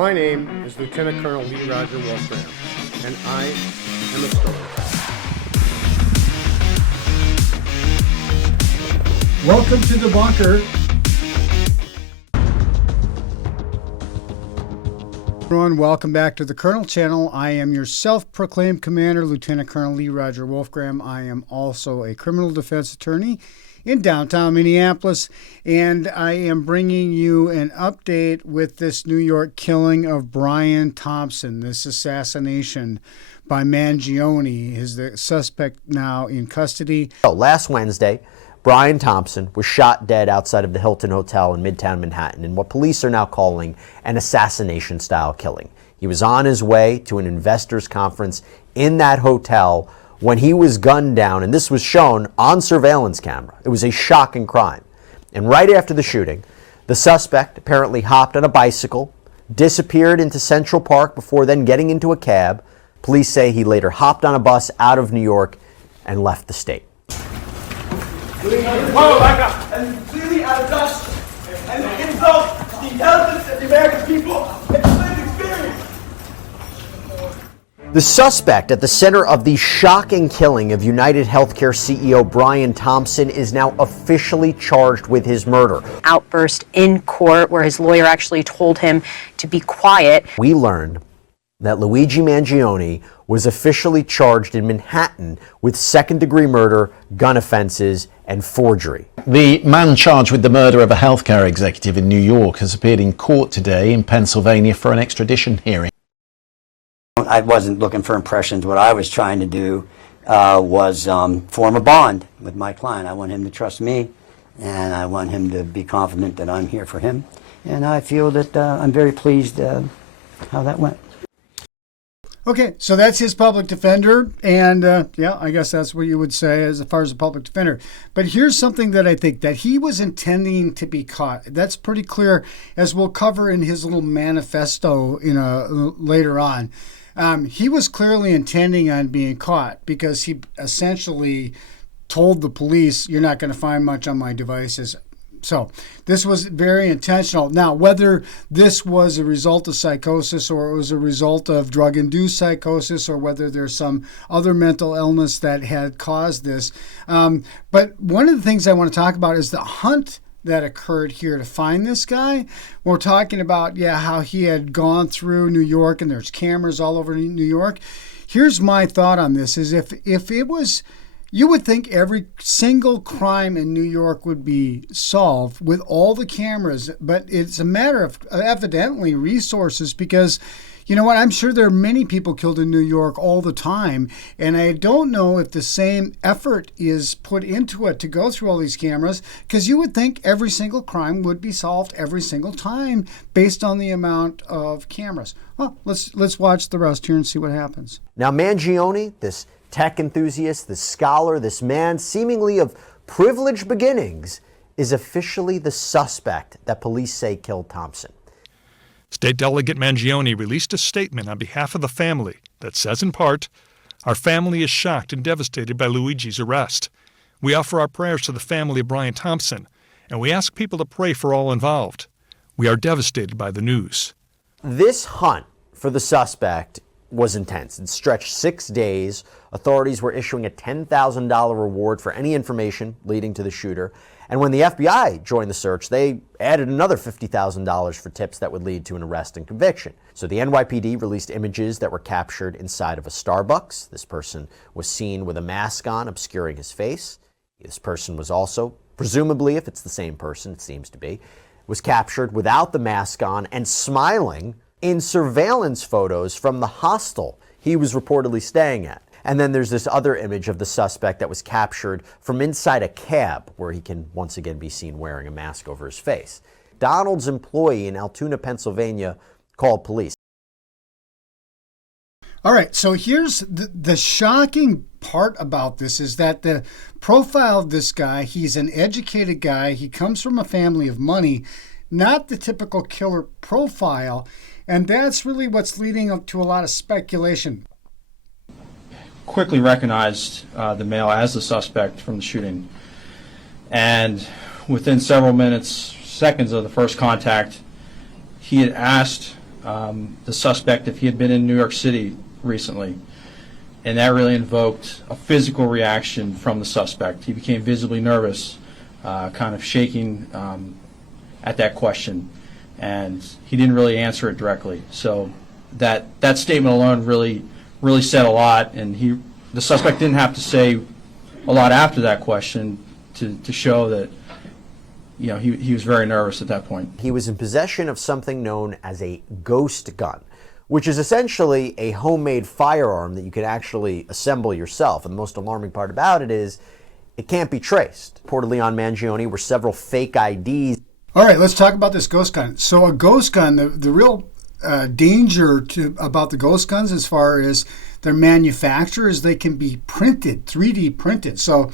My name is Lieutenant Colonel Lee Roger Wolfgram, and I am a storyteller. Welcome to the bunker. Everyone, welcome back to the Colonel Channel. I am your self-proclaimed commander, Lieutenant Colonel Lee Roger Wolfgram. I am also a criminal defense attorney in downtown Minneapolis, and I am bringing you an update with this New York killing of Brian Thompson, this assassination by Mangione. Is the suspect now in custody? Last Wednesday, Brian Thompson was shot dead outside of the Hilton Hotel in Midtown Manhattan in what police are now calling an assassination-style killing. He was on his way to an investors conference in that hotel when he was gunned down, and this was shown on surveillance camera. It was a shocking crime. And right after the shooting, the suspect apparently hopped on a bicycle, disappeared into Central Park before then getting into a cab. Police say he later hopped on a bus out of New York and left the state. Whoa, back up! And completely out of touch and insult the intelligence of the American people. It's a lived experience. The suspect at the center of the shocking killing of United Healthcare CEO Brian Thompson is now officially charged with his murder. Outburst in court where his lawyer actually told him to be quiet. We learned that Luigi Mangione was officially charged in Manhattan with second-degree murder, gun offenses, and forgery. The man charged with the murder of a healthcare executive in New York has appeared in court today in Pennsylvania for an extradition hearing. I wasn't looking for impressions. What I was trying to do was form a bond with my client. I want him to trust me, and I want him to be confident that I'm here for him. And I feel that I'm very pleased how that went. Okay, so that's his public defender, and yeah, I guess that's what you would say as far as a public defender. But here's something that I think, that he was intending to be caught. That's pretty clear, as we'll cover in his little manifesto later on. He was clearly intending on being caught because he essentially told the police, "You're not going to find much on my devices." So this was very intentional. Now, whether this was a result of psychosis or it was a result of drug-induced psychosis or whether there's some other mental illness that had caused this. But one of the things I want to talk about is the hunt that occurred here to find this guy. We're talking about, how he had gone through New York and there's cameras all over New York. Here's my thought on this is if it was... You would think every single crime in New York would be solved with all the cameras, but it's a matter of evidently resources because, you know what, I'm sure there are many people killed in New York all the time, and I don't know if the same effort is put into it to go through all these cameras, because you would think every single crime would be solved every single time based on the amount of cameras. Well, let's watch the rest here and see what happens. Now, Mangione, this tech enthusiast, this scholar, this man seemingly of privileged beginnings, is officially the suspect that police say killed Thompson. State Delegate Mangione released a statement on behalf of the family that says in part, "Our family is shocked and devastated by Luigi's arrest. We offer our prayers to the family of Brian Thompson, and we ask people to pray for all involved. We are devastated by the news." This hunt for the suspect was intense. It stretched 6 days. Authorities were issuing a $10,000 reward for any information leading to the shooter. And when the FBI joined the search, they added another $50,000 for tips that would lead to an arrest and conviction. So the NYPD released images that were captured inside of a Starbucks. This person was seen with a mask on, obscuring his face. This person was also, presumably, if it's the same person, it seems to be, was captured without the mask on and smiling in surveillance photos from the hostel he was reportedly staying at. And then there's this other image of the suspect that was captured from inside a cab where he can once again be seen wearing a mask over his face. McDonald's employee in Altoona, Pennsylvania, called police. All right, so here's the shocking part about this is that the profile of this guy, he's an educated guy, he comes from a family of money, not the typical killer profile. And that's really what's leading up to a lot of speculation. Quickly recognized the male as the suspect from the shooting. And within several minutes, seconds of the first contact, he had asked the suspect if he had been in New York City recently. And that really invoked a physical reaction from the suspect. He became visibly nervous, kind of shaking at that question, and he didn't really answer it directly. So that statement alone really said a lot, and the suspect didn't have to say a lot after that question to show that he was very nervous at that point. He was in possession of something known as a ghost gun, which is essentially a homemade firearm that you can actually assemble yourself. And the most alarming part about it is it can't be traced. Reportedly on Mangione were several fake IDs. All right, let's talk about this ghost gun. So a ghost gun, the real danger about the ghost guns as far as their manufacture is they can be printed, 3D printed. So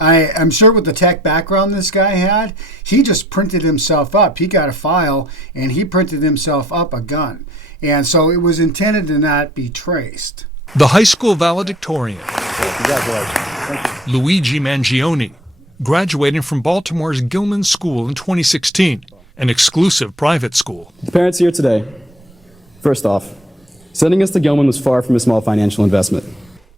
I'm sure with the tech background this guy had, he just printed himself up. He got a file and he printed himself up a gun. And so it was intended to not be traced. The high school valedictorian, Luigi Mangione, graduating from Baltimore's Gilman School in 2016, an exclusive private school. The parents here today. First off, sending us to Gilman was far from a small financial investment.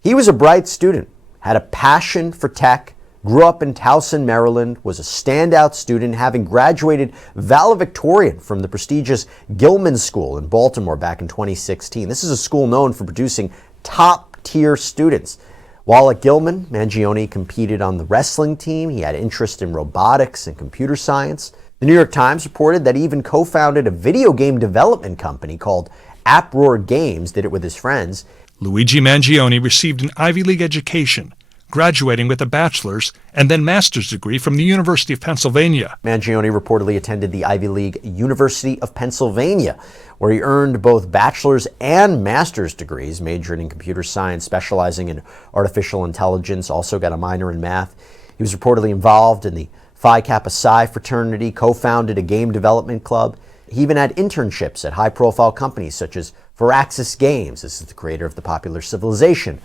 He was a bright student, had a passion for tech, grew up in Towson, Maryland, was a standout student, having graduated valedictorian from the prestigious Gilman School in Baltimore back in 2016. This is a school known for producing top-tier students. While at Gilman, Mangione competed on the wrestling team. He had interest in robotics and computer science. The New York Times reported that he even co-founded a video game development company called Uproar Games, did it with his friends. Luigi Mangione received an Ivy League education, graduating with a bachelor's and then master's degree from the University of Pennsylvania. Mangione reportedly attended the Ivy League University of Pennsylvania, where he earned both bachelor's and master's degrees, majoring in computer science, specializing in artificial intelligence, also got a minor in math. He was reportedly involved in the Phi Kappa Psi fraternity, co-founded a game development club. He even had internships at high-profile companies such as Firaxis Games. This is the creator of the popular Civilization.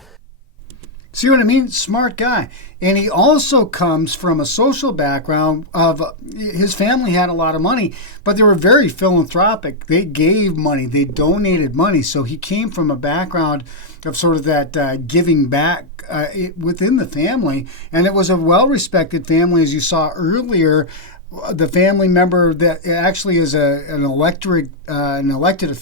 See what I mean? Smart guy. And he also comes from a social background of his family had a lot of money, but they were very philanthropic. They gave money. They donated money. So he came from a background of sort of that giving back within the family. And it was a well-respected family, as you saw earlier. The family member that actually is an elected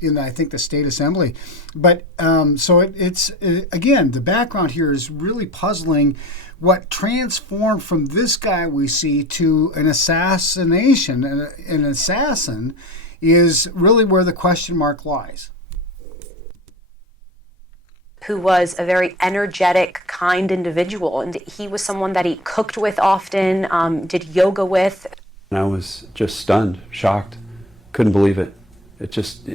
in I think the state assembly, but so it's again, the background here is really puzzling. What transformed from this guy we see to an assassination, an assassin, is really where the question mark lies. Who was a very energetic, kind individual, and he was someone that he cooked with often, did yoga with. I was just stunned, shocked, couldn't believe it. It's just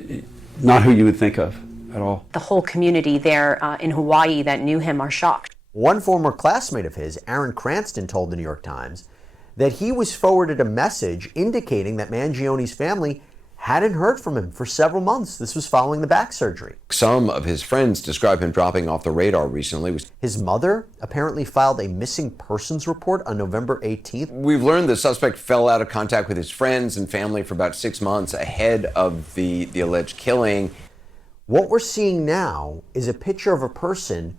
not who you would think of at all. The whole community there in Hawaii that knew him are shocked. One former classmate of his, Aaron Cranston, told the New York Times that he was forwarded a message indicating that Mangione's family hadn't heard from him for several months. This was following the back surgery. Some of his friends describe him dropping off the radar recently. His mother apparently filed a missing persons report on November 18th. We've learned the suspect fell out of contact with his friends and family for about 6 months ahead of the alleged killing. What we're seeing now is a picture of a person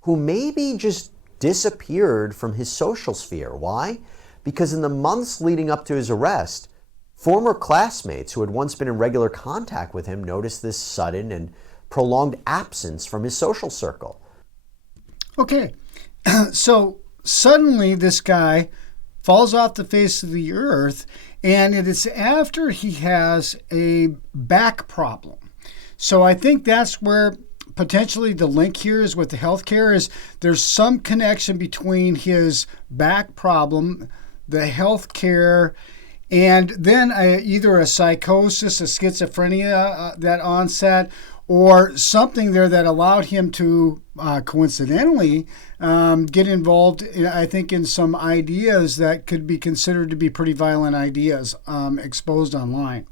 who maybe just disappeared from his social sphere. Why? Because in the months leading up to his arrest, former classmates who had once been in regular contact with him noticed this sudden and prolonged absence from his social circle. Okay, so suddenly this guy falls off the face of the earth, and it is after he has a back problem. So I think that's where potentially the link here is with the healthcare, is there's some connection between his back problem, the healthcare, and then either a psychosis, a schizophrenia, that onset, or something there that allowed him to coincidentally get involved, I think, in some ideas that could be considered to be pretty violent ideas exposed online.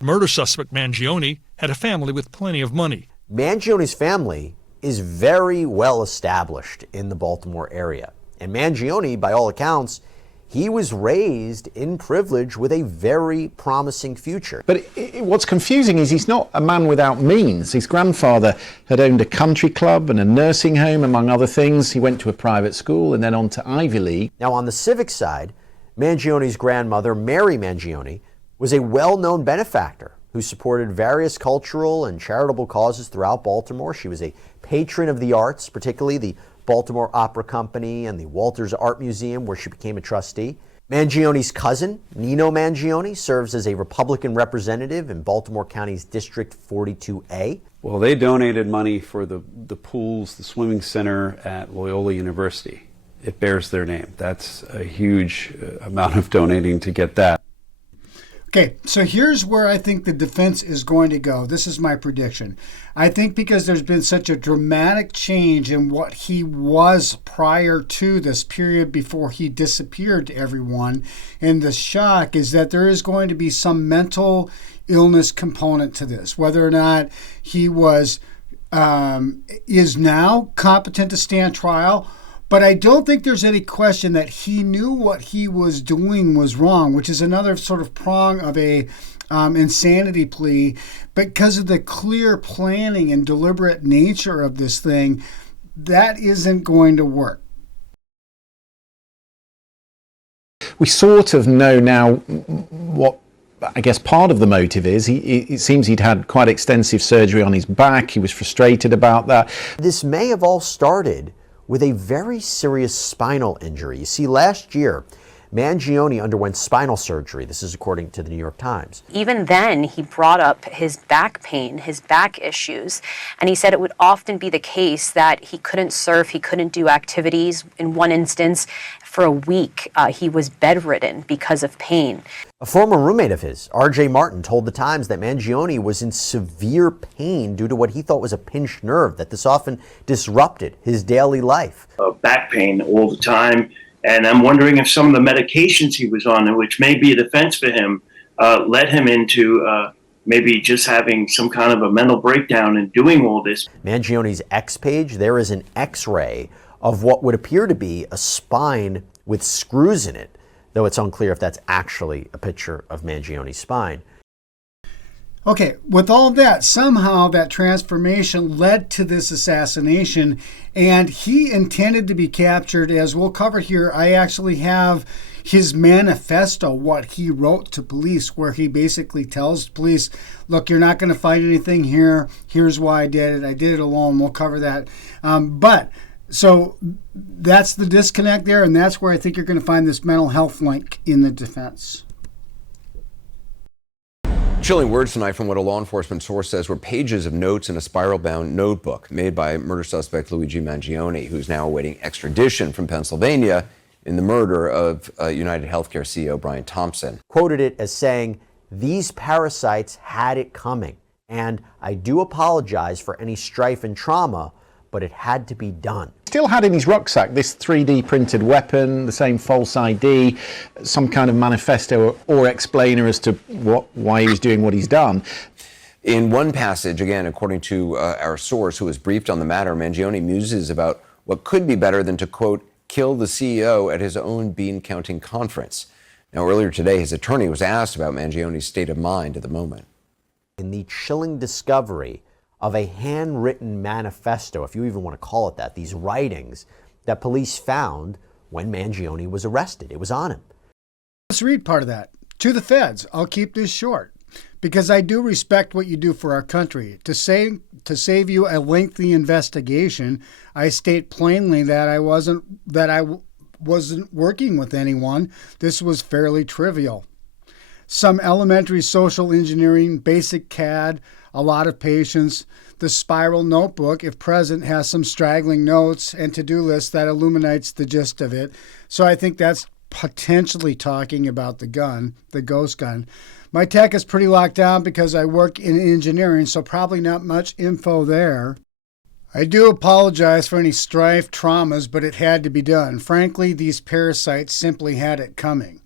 Murder suspect Mangione had a family with plenty of money. Mangione's family is very well established in the Baltimore area. And Mangione, by all accounts, he was raised in privilege with a very promising future. But what's confusing is he's not a man without means. His grandfather had owned a country club and a nursing home, among other things. He went to a private school and then on to Ivy League. Now, on the civic side, Mangione's grandmother, Mary Mangione, was a well-known benefactor who supported various cultural and charitable causes throughout Baltimore. She was a patron of the arts, particularly the Baltimore Opera Company and the Walters Art Museum, where she became a trustee. Mangione's cousin, Nino Mangione, serves as a Republican representative in Baltimore County's District 42A. Well, they donated money for the pools, the swimming center at Loyola University. It bears their name. That's a huge amount of donating to get that. Okay, so here's where I think the defense is going to go. This is my prediction. I think because there's been such a dramatic change in what he was prior to this period before he disappeared to everyone, and the shock is that there is going to be some mental illness component to this, whether or not he is now competent to stand trial. But I don't think there's any question that he knew what he was doing was wrong, which is another sort of prong of a insanity plea. Because of the clear planning and deliberate nature of this thing, that isn't going to work. We sort of know now what I guess part of the motive is. It seems he'd had quite extensive surgery on his back. He was frustrated about that. This may have all started with a very serious spinal injury. You see, last year, Mangione underwent spinal surgery. This is according to the New York Times. Even then, he brought up his back pain, his back issues, and he said it would often be the case that he couldn't surf, he couldn't do activities. In one instance, for a week, he was bedridden because of pain. A former roommate of his, R.J. Martin, told the Times that Mangione was in severe pain due to what he thought was a pinched nerve, that this often disrupted his daily life. Back pain all the time, and I'm wondering if some of the medications he was on, which may be a defense for him, led him into maybe just having some kind of a mental breakdown and doing all this. Mangione's X page, there is an X-ray of what would appear to be a spine with screws in it, though it's unclear if that's actually a picture of Mangione's spine. Okay, with all of that, somehow that transformation led to this assassination, and he intended to be captured. As we'll cover here, I actually have his manifesto, what he wrote to police, where he basically tells police, look, you're not going to find anything here. Here's why I did it. I did it alone. We'll cover that. So that's the disconnect there, and that's where I think you're going to find this mental health link in the defense. Chilling words tonight from what a law enforcement source says were pages of notes in a spiral-bound notebook made by murder suspect Luigi Mangione, who's now awaiting extradition from Pennsylvania in the murder of United Healthcare CEO Brian Thompson. Quoted it as saying, "These parasites had it coming, and I do apologize for any strife and trauma, but it had to be done." Still had in his rucksack this 3D printed weapon, the same false ID, some kind of manifesto or explainer as to why he was doing what he's done. In one passage, again, according to our source who was briefed on the matter, Mangione muses about what could be better than to, quote, kill the CEO at his own bean counting conference. Now, earlier today, his attorney was asked about Mangione's state of mind at the moment. In the chilling discovery of a handwritten manifesto, if you even want to call it that, these writings that police found when Mangione was arrested. It was on him. Let's read part of that. To the feds, I'll keep this short, because I do respect what you do for our country. To save you a lengthy investigation, I state plainly that I wasn't working with anyone. This was fairly trivial. Some elementary social engineering, basic CAD, a lot of patience. The spiral notebook, if present, has some straggling notes and to-do lists that illuminates the gist of it. So I think that's potentially talking about the gun, the ghost gun. My tech is pretty locked down because I work in engineering, so probably not much info there. I do apologize for any strife, traumas, but it had to be done. Frankly, these parasites simply had it coming.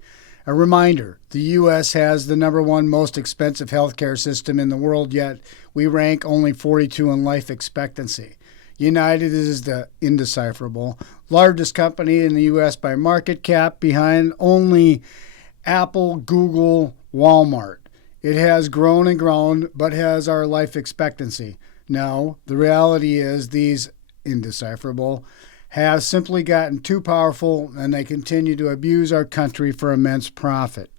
A reminder, the U.S. has the #1 most expensive healthcare system in the world, yet we rank only 42 in life expectancy. United is the indecipherable, largest company in the U.S. by market cap, behind only Apple, Google, Walmart. It has grown and grown, but has our life expectancy. No, the reality is these indecipherable have simply gotten too powerful, and they continue to abuse our country for immense profit.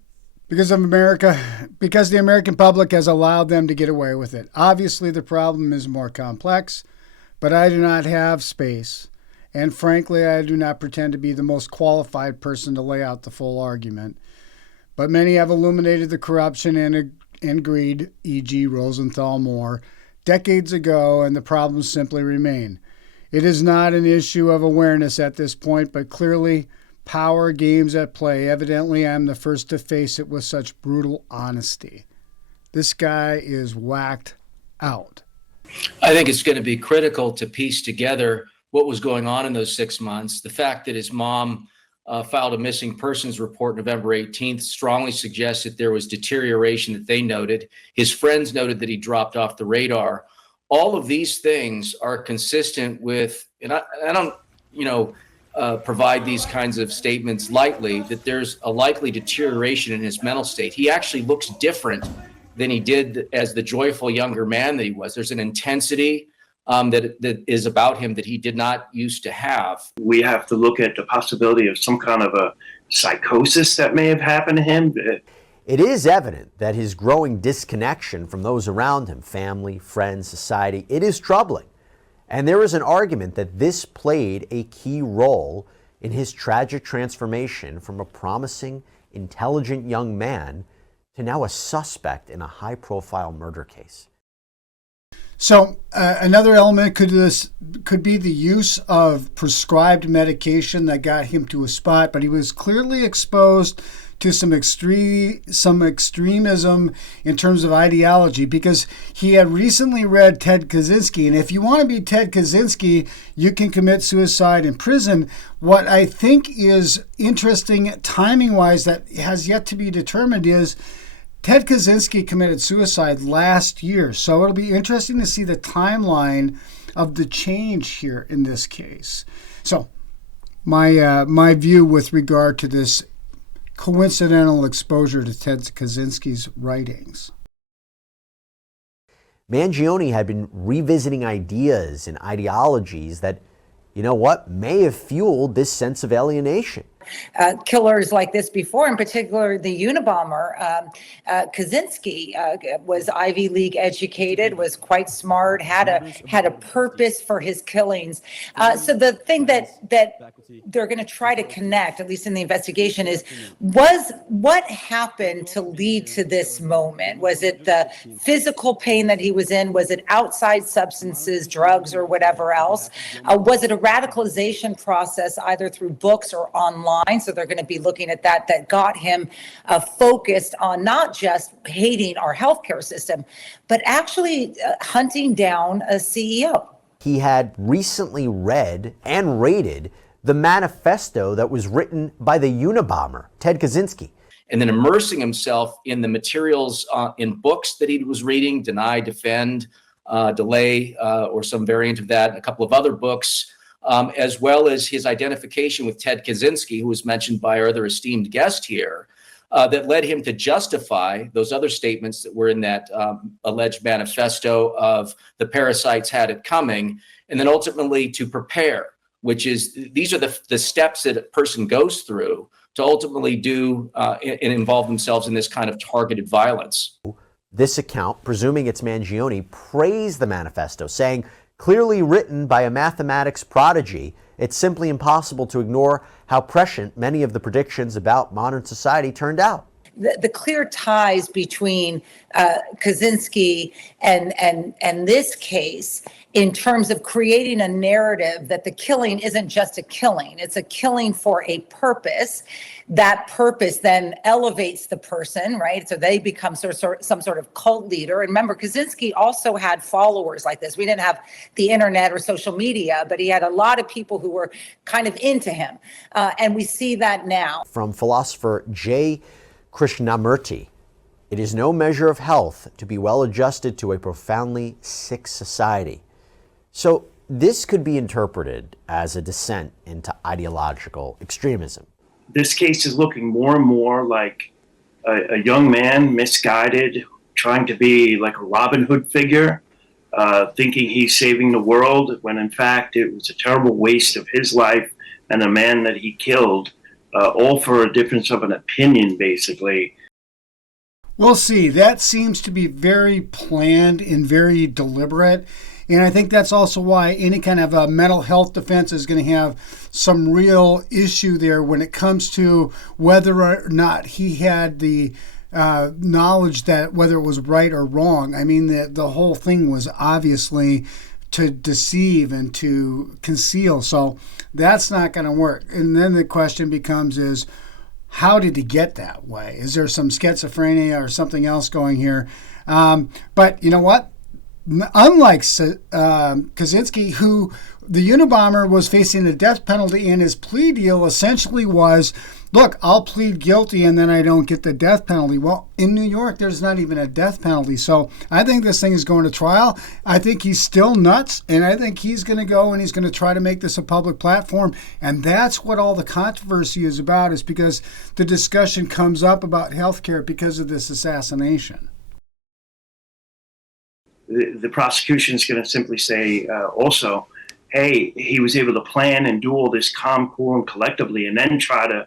Because the American public has allowed them to get away with it. Obviously, the problem is more complex, but I do not have space. And frankly, I do not pretend to be the most qualified person to lay out the full argument. But many have illuminated the corruption and greed, e.g. Rosenthal Moore, decades ago, and the problems simply remain. It is not an issue of awareness at this point, but clearly power games at play. Evidently, I'm the first to face it with such brutal honesty. This guy is whacked out. I think it's going to be critical to piece together what was going on in those 6 months. The fact that his mom filed a missing persons report November 18th strongly suggests that there was deterioration that they noted. His friends noted that he dropped off the radar. All of these things are consistent with, and I don't, provide these kinds of statements lightly, that there's a likely deterioration in his mental state. He actually looks different than he did as the joyful younger man that he was. There's an intensity that is about him that he did not used to have. We have to look at the possibility of some kind of a psychosis that may have happened to him. It is evident that his growing disconnection from those around him, family, friends, society, it is troubling. And there is an argument that this played a key role in his tragic transformation from a promising, intelligent young man to now a suspect in a high-profile murder case. So another element could be the use of prescribed medication that got him to a spot, but he was clearly exposed to some extremism in terms of ideology, because he had recently read Ted Kaczynski. And if you want to be Ted Kaczynski, you can commit suicide in prison. What I think is interesting timing-wise that has yet to be determined is Ted Kaczynski committed suicide last year. So it'll be interesting to see the timeline of the change here in this case. So my view with regard to this coincidental exposure to Ted Kaczynski's writings. Mangione had been revisiting ideas and ideologies that, may have fueled this sense of alienation. Killers like this before, in particular the Unabomber. Kaczynski was Ivy League educated, was quite smart, had a purpose for his killings. So the thing that they're going to try to connect, at least in the investigation, was what happened to lead to this moment? Was it the physical pain that he was in? Was it outside substances, drugs, or whatever else? Was it a radicalization process either through books or online? So they're going to be looking at that got him focused on not just hating our healthcare system, but actually hunting down a CEO. He had recently read and rated the manifesto that was written by the Unabomber, Ted Kaczynski. And then immersing himself in the materials in books that he was reading, Deny, Defend, Delay, or some variant of that, and a couple of other books, as well as his identification with Ted Kaczynski, who was mentioned by our other esteemed guest here, that led him to justify those other statements that were in that alleged manifesto of the parasites had it coming, and then ultimately to prepare, which is, these are the steps that a person goes through to ultimately do and involve themselves in this kind of targeted violence. This account, presuming it's Mangione, praised the manifesto, saying, clearly written by a mathematics prodigy, it's simply impossible to ignore how prescient many of the predictions about modern society turned out. The clear ties between Kaczynski and this case in terms of creating a narrative that the killing isn't just a killing, it's a killing for a purpose. That purpose then elevates the person, right? So they become some sort of cult leader. And remember, Kaczynski also had followers like this. We didn't have the internet or social media, but he had a lot of people who were kind of into him. And we see that now. From philosopher J. Krishnamurti, it is no measure of health to be well adjusted to a profoundly sick society. So this could be interpreted as a descent into ideological extremism. This case is looking more and more like a young man, misguided, trying to be like a Robin Hood figure, thinking he's saving the world, when in fact it was a terrible waste of his life and a man that he killed, all for a difference of an opinion, basically. We'll see. That seems to be very planned and very deliberate. And I think that's also why any kind of a mental health defense is going to have some real issue there when it comes to whether or not he had the knowledge that whether it was right or wrong. I mean, the whole thing was obviously to deceive and to conceal. So that's not going to work. And then the question becomes is, how did he get that way? Is there some schizophrenia or something else going here? But you know what? Unlike Kaczynski, who the Unabomber was facing the death penalty, and his plea deal essentially was, look, I'll plead guilty and then I don't get the death penalty. Well, in New York, there's not even a death penalty. So I think this thing is going to trial. I think he's still nuts, and I think he's going to go and he's going to try to make this a public platform. And that's what all the controversy is about, is because the discussion comes up about healthcare because of this assassination. The prosecution is going to simply say also, hey, he was able to plan and do all this calm, cool, and collectively, and then try to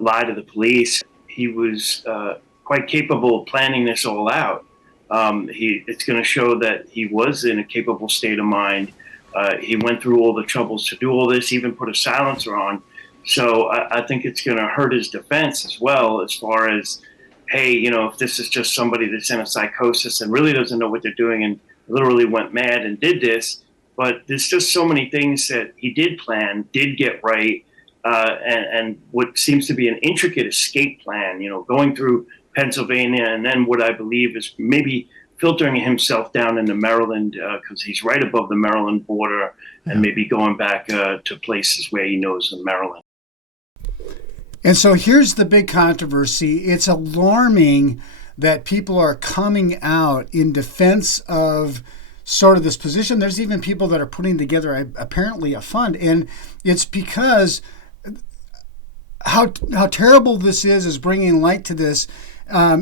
lie to the police. He was quite capable of planning this all out. It's going to show that he was in a capable state of mind. He went through all the troubles to do all this, even put a silencer on. So I think it's going to hurt his defense as well, as far as, hey, you know, if this is just somebody that's in a psychosis and really doesn't know what they're doing and literally went mad and did this. But there's just so many things that he did plan, did get right, and what seems to be an intricate escape plan, you know, going through Pennsylvania and then what I believe is maybe filtering himself down into Maryland, because he's right above the Maryland border, and maybe going back to places where he knows in Maryland. And so here's the big controversy. It's alarming that people are coming out in defense of sort of this position. There's even people that are putting together apparently a fund, and it's because how terrible this is bringing light to this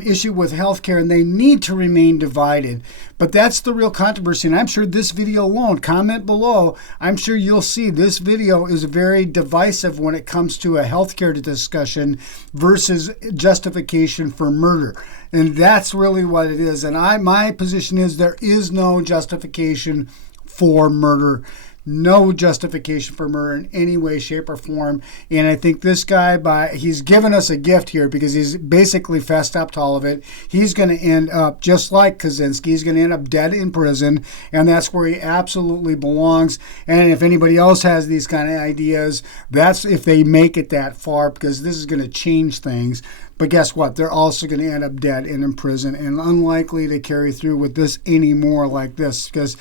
issue with healthcare, and they need to remain divided. But that's the real controversy, and I'm sure this video alone, comment below, I'm sure you'll see this video is very divisive when it comes to a healthcare discussion versus justification for murder. And that's really what it is. And my position is there is no justification for murder. No justification for murder in any way, shape, or form. And I think this guy, he's given us a gift here, because he's basically fessed up to all of it. He's going to end up, just like Kaczynski, he's going to end up dead in prison, and that's where he absolutely belongs. And if anybody else has these kind of ideas, that's if they make it that far, because this is going to change things. But guess what? They're also going to end up dead and in prison, and unlikely to carry through with this anymore like this, because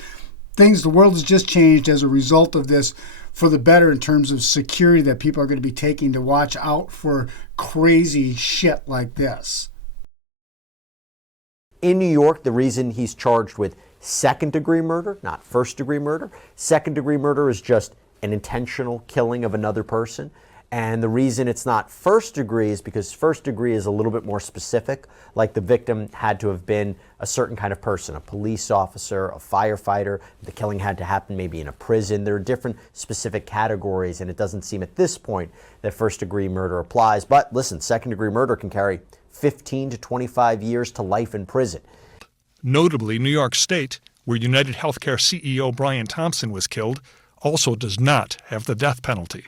the world has just changed as a result of this for the better in terms of security that people are going to be taking to watch out for crazy shit like this. In New York, the reason he's charged with second-degree murder, not first-degree murder, second-degree murder is just an intentional killing of another person. And the reason it's not first degree is because first degree is a little bit more specific, like the victim had to have been a certain kind of person, a police officer, a firefighter. The killing had to happen maybe in a prison. There are different specific categories, and it doesn't seem at this point that first degree murder applies. But listen, second degree murder can carry 15 to 25 years to life in prison. Notably, New York State, where United Healthcare CEO Brian Thompson was killed, also does not have the death penalty.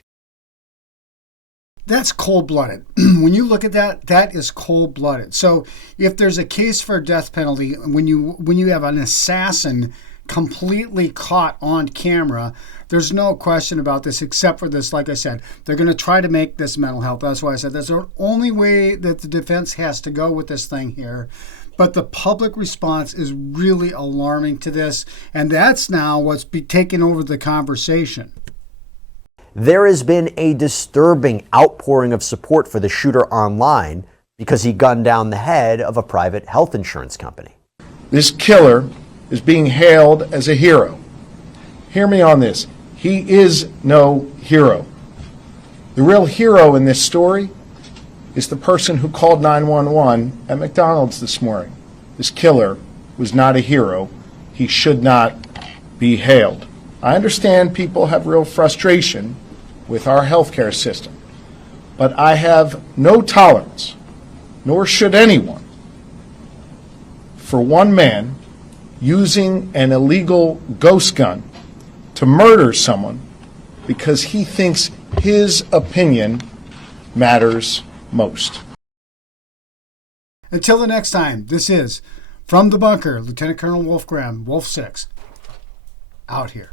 That's cold-blooded. When you look at that, that is cold-blooded. So if there's a case for a death penalty, when you have an assassin completely caught on camera, there's no question about this, except for this, like I said, they're going to try to make this mental health. That's why I said that's the only way that the defense has to go with this thing here. But the public response is really alarming to this, and that's now what's taking over the conversation. There has been a disturbing outpouring of support for the shooter online because he gunned down the head of a private health insurance company. This killer is being hailed as a hero. hear me on this. He is no hero. The real hero in this story is the person who called 911 at McDonald's this morning. This killer was not a hero. He should not be hailed. I understand people have real frustration with our healthcare system, but I have no tolerance, nor should anyone, for one man using an illegal ghost gun to murder someone because he thinks his opinion matters most. Until the next time, this is From the Bunker, Lieutenant Colonel Wolfgram, Wolf 6, out here.